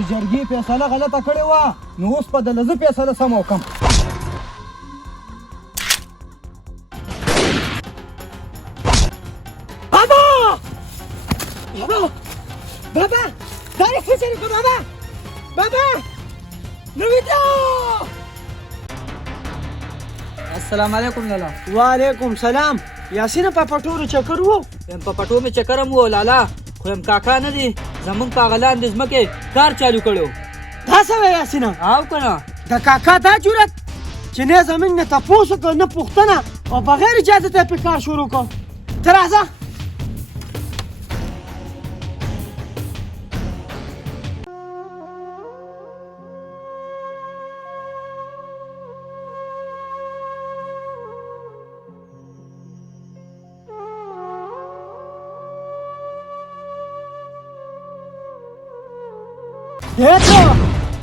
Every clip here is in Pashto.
چې جرګې فیصله غلطه کړې وه نو اوس په دله زه فیصله سمه وکړم. بابا بابا دا یې څه چلې کړو بابا نویدا. السلام علیکم لالا. وعلیکم سلام. یاسین په پټورو چکر وو؟ په پټو مې چکر هم وو لالا، خو یم کاکا نه دي زمونږ په هغه لاندې ځمکې کار چالو کړو. دا څه وایې یاسینه؟ او که نه د کاکا دا جرأت چې نه زمونږ نه تپوس وکړ نه پوښتنه او بغیر اجازته یې پرې کار شروع کړ. ته راځه.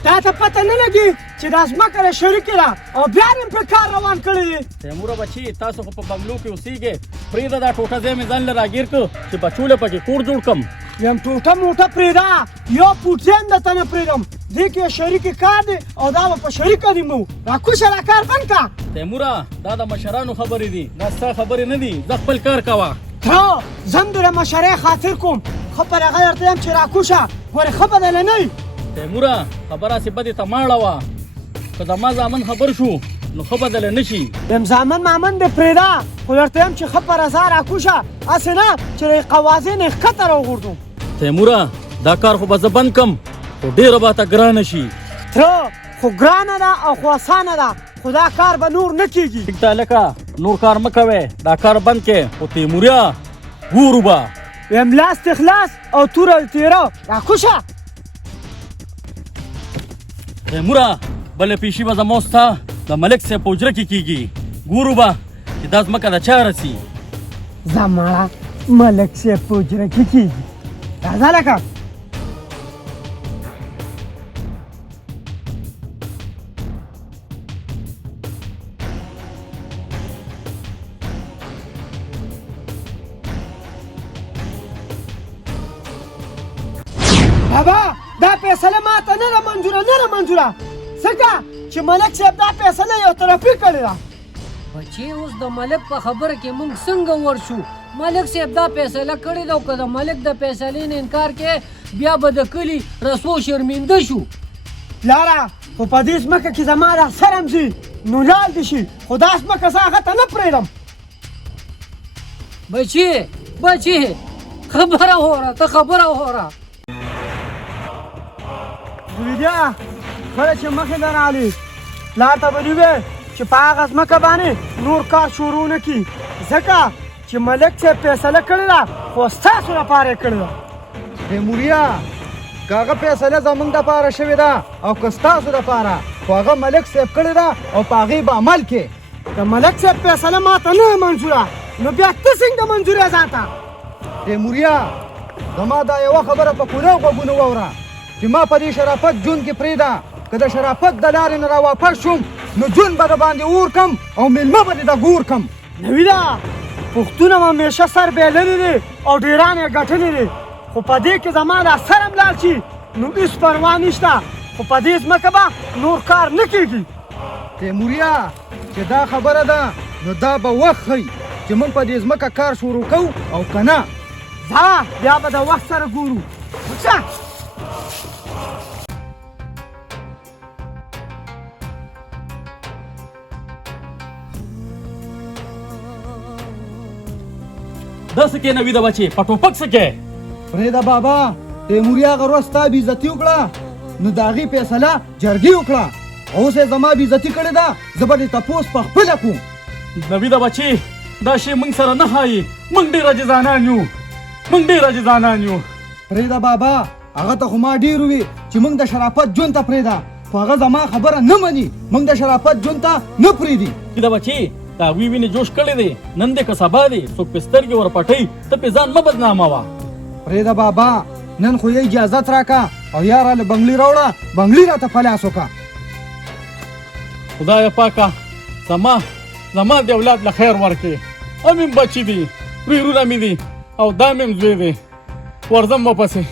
تا ته پته نه لګي چې دا ځمکه د شریکې ده او بیا یې پرې کار روان کړی دی. تیموره بچي تاسو خو په بنګلو کې اوسېږئ، پرېږده دا ټوټه ځای مې ځان له راګیر کړ چې بچوله پکې کور جوړ کړم. یم ټوټه موټه پرېږده، یو فوټ هم درته نه پرېږدم. دې کې یو شریکې کار دی او دا به په شریکه دي مو. راکوشه دا کار بند کړه. تیموره دا د مشرانو خبرې دي، دا ستا خبرې نه دي. زه خپل کار کوه. تره زم د مشرۍ خاطر کوم، ښه په هغه درته یم چې راکوشه ګورې ښه بدله نه وي. تیموره خبره هسې بدې ته ماړه وه، که زما زامن خبر شو نو ښه بدله نه شي. یم زامن مامن دې پرېږده، خو درته یم چې ښه په رضا راکوشه، هسې نه چې د قوازې نه ښکته راوغورځو. تیموره دا کار خو به زه بند کړم خو ډېره به ته ګرانه شي. تره خو ګرانه ده او خو اسانه ده، خو دا کار به نور نه کېږي. ټیک ده لکه نور کار مه کوې، دا کار بند کړې. خو تیموریا ګورو به یم لاس دې خلاص او توره دې تېره. راکوشه. تیموره بله پیشي به زما ستا د ملک صاحب په حجره کې کېږي. ګورو به چې دا ځمکه د چا رسي. زما ملک صاحب په حجره کې کېږي. راځه لکه. بابا دا فیصله ماته نه ده منظوره، نه ده منظوره. ځکه چې ملک صاحب دا فیصله یو طرفي کړې ده. بچې اوس د ملک په خبره کې موږ څنګه ورشو؟ ملک صاحب دا فیصله کړې ده او که د ملک د فیصلې نه انکار کې بیا به د کلي رسو شرمنده شو. پلاره خو په دې ځمکه کې زما دا سر هم ځي نو لال دې شي، خو دا ځمکه زه هغه ته نه پرېږدم. بچې خبره وره، ته خبره وره. بیا کله چې مخې ته راغلې پلار ته به دې وویل چې په هغه ځمکه باندې نور کار شروع نه کړي، ځکه چې ملک صاحب فیصله کړې ده خو ستاسو لپاره یې کړې ده. تیموریا که هغه فیصله زموږ دپاره شوې ده او که ستاسو دپاره، خو هغه ملک صاحب کړې ده او په هغې به عمل کې. د ملک صاحب فیصله ماته نه منظوره نو بیا ته څنګه منظوره ځان ته؟ تیموریا زما دا یوه خبره په پوره غوږونو واوره چې ما په دې شرافت ژوند کې پرېږده، که د شرافت د لارې نه راواپس شوم نو ژوند به د باندې اور کم او میلمه به دې د ګور کم. نویده پښتونه مو همیشه سر بېللي دي او ډېران یې ګټلي دي، خو په دې کې زما دا سر هم لاړ شي نو هېڅ پروا نشته، خو په دې ځمکه به نور کار نه کېږي. تیموریا چې دا خبره ده نو دا به وخت ښیي چې موږ په دې ځمکه کار شروع کوو او که نه. ځه بیا به د وخت سره ګورو. ځه داسې کې نوي ده بچې په ټوپک څه کې. پرېږده بابا، تیموریا هغه ورځ ستا بېعزتي وکړه نو د هغې فیصله جرګې وکړه، اوس یې زما بېعزتي کړې ده، زه به دې تپوس په خپله کوم. نوي ده بچې دا شی موږ سره نه ښایي، موږ ډېر عاجزانان یو، موږ ډېر عاجزانان یو. پرېږده بابا، هغه ته خو ما ډېر ووي چې موږ د شرافت ژوند ته پرېږده، خو هغه زما خبره نه مني، موږ د شرافت ژوند ته نه پرېږدي. ده بچې د هغوی وینې جوش کړی دی، نن دی که سبا دی څوک پې سترګې ورپټوي، ته پې ځان مه بدناموه. پرېږده بابا، نن خو یې اجازت راکړه او یا راله بنګلي راوړه، بنګلي راته فلاس وکړه. خدایه پاکه زما د اولاد له خیر ورکړې. امیم بچي دي، وروڼه مې دي او دا مې هم زوی دی، ورځم ورپسې.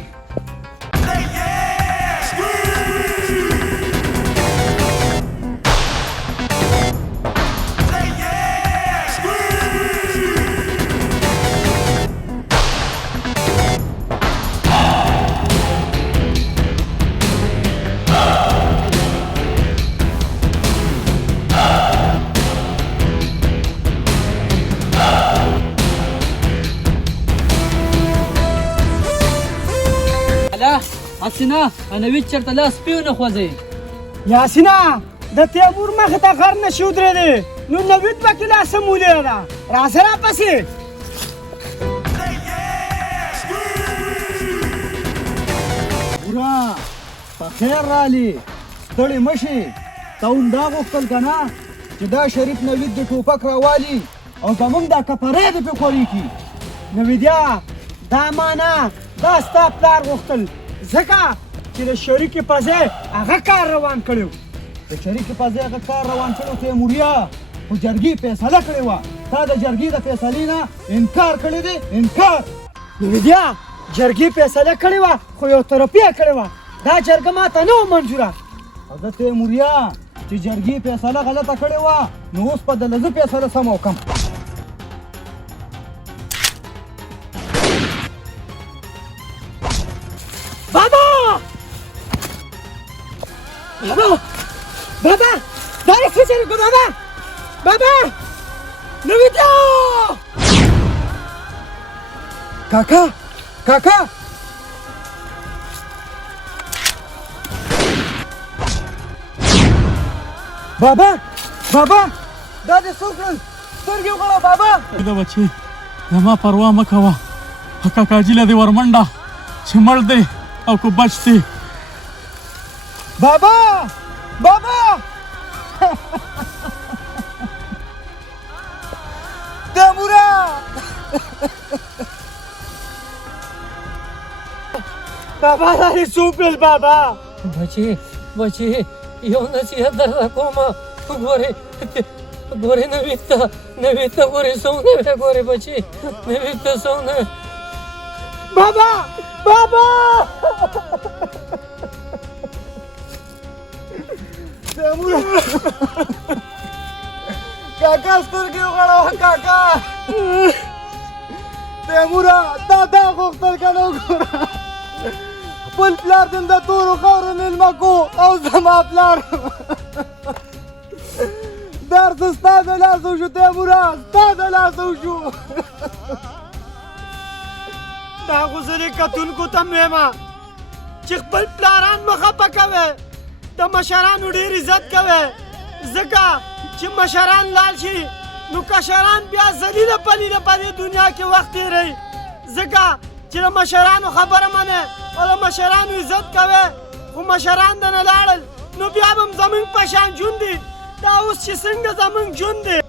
سینا نوید چېرته لاس پیو نه خوځوي یاسینا د تیمور مخې ته غر نشي ودرېدی نو نوید به کې لاسه مولې ده راځه راپسې ورا په خیر رالی ستړی مشي تا هم دا غوښتل که نه چې دا شریف نوید د ټوپک راوالي او زمونږ دا کپری دې پې خوري کي نویدیا دا معنا دا ستا پلار غوښتل ځکه چې د شریکې په ځای هغه کار روان کړی د شریکې په ځای هغه کار روان کړی تیموریا خو جرګې فیصله کړې وه تا د جرګې د فیصلې نه انکار کړی دی انکار نویدیا جرګې فیصله کړې وه خو یو طرفي یې کړې وه دا جرګه ما ته نه وه منظوره حضرت تیموریا چې جرګې فیصله غلطه کړې وه نو اوس په دله زه فیصله سمه وکړم بابا بابا بابا داره څه چلو کو بابا بابا نویدیا کاکا کاکا بابا بابا دا دې څه وکړل سترګې وغړه بابا دا بچې زما پروا مه کوه کاکاجي له دې ورمنډه چې مړ دی او که بچ دی بابا بابا تیمورا بابا دا دې څه وکړل بابا بچې بچې یو نصیحت درته کومه ګورې نوید ته ګورې څونه وی ګورې بچې نوید ته څونه بابا بابا تیمورا کاکا سترګې وغړوه کاکا تیمورا دا غوښتل که نه وګوره خپل پلار دې د تورو خاورو مېلمه کو او زما پلار درس ستا د لاسه وشو تیمورا ستا د لاسه وشو دا خو زه دې کتونکو ته مې یم چې خپل پلاران مه خفه کوئ د مشرانو ډېر عزت کوئ ځکه چې مشران لاړ شي نو کشران بیا ذلیله پلیله په دې دنیا کې وخت تېروي ځکه چې د مشرانو خبره منئ او د مشرانو عزت کوئ خو مشران د نه لاړل نو بیا به هم زموږ په شان ژوند دی دا اوس چې څنګه زموږ ژوند دی